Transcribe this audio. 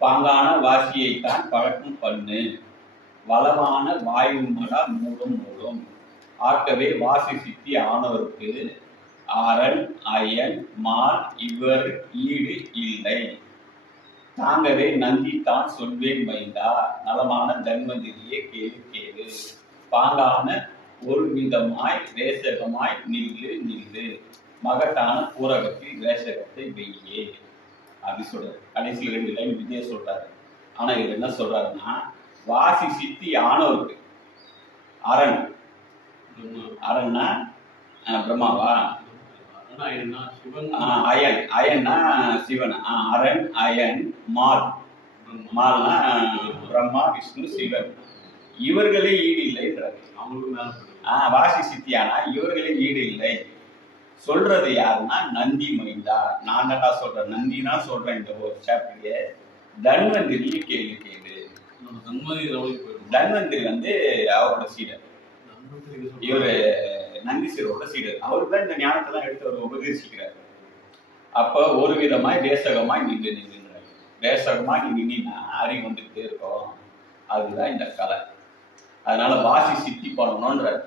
பாங்கான வாசியைத்தான் பழக்கம் பண்ணு. வளமான வாயு மடா மூடும் மூடும். ஆக்கவே வாசி சித்தி ஆனவருக்கு ஆரன் அயன் மால் இவர் ஈடு இல்லை. தாங்கவே நந்தி தான் சொல்வேன் மைந்தா. நலமான தன்மந்திரியே கேளு கேளு பாங்கான ஒரு விதமாய் வேசகமாய் நில்லு நில்லு. மகட்டான பூரகத்தில் வேசகத்தை வெய்யே. அப்படி சொல்றாரு. கடைசியில் ரெண்டு லைன் விஜய சொல்றாரு. ஆனா இவர் என்ன சொல்றாருன்னா வாசி சித்தி ஆனவருக்கு. அரண். அரண்னா பிரம்மாவா? அயன். அயன்னா சிவன். அரண் அயன் மால். மால்னா பிரம்மா விஷ்ணு சிவன். இவர்களே ஈடு இல்லைன்றாரு. அவங்களுக்கு வாசி சித்தியானா இவர்களே ஈடு இல்லை. சொல்றது யாருன்னா நந்தி மைந்தா. நான் தான்டா சொல்றேன்? நந்தினா சொல்றேன் இந்த ஒரு சாப்டர்ல தன்வந்திரி கேள்வி கேளு. தன்வந்திரி வந்து அவரோட சீடர். இவரு நந்திசீரோட சீடர். அவருக்கு தான் இந்த ஞானத்தை தான் எடுத்து அவர் உபதேசிக்கிறார். அப்ப ஒரு விதமாய் தேசகமாய் நின்று நின்றுறாரு தேசகமாய் நீ நின்னா அறிவு வந்துகிட்டே இருக்கும். அதுதான் இந்த கலை. அதனால வாசி சித்தி பண்ணணும்ன்றார்.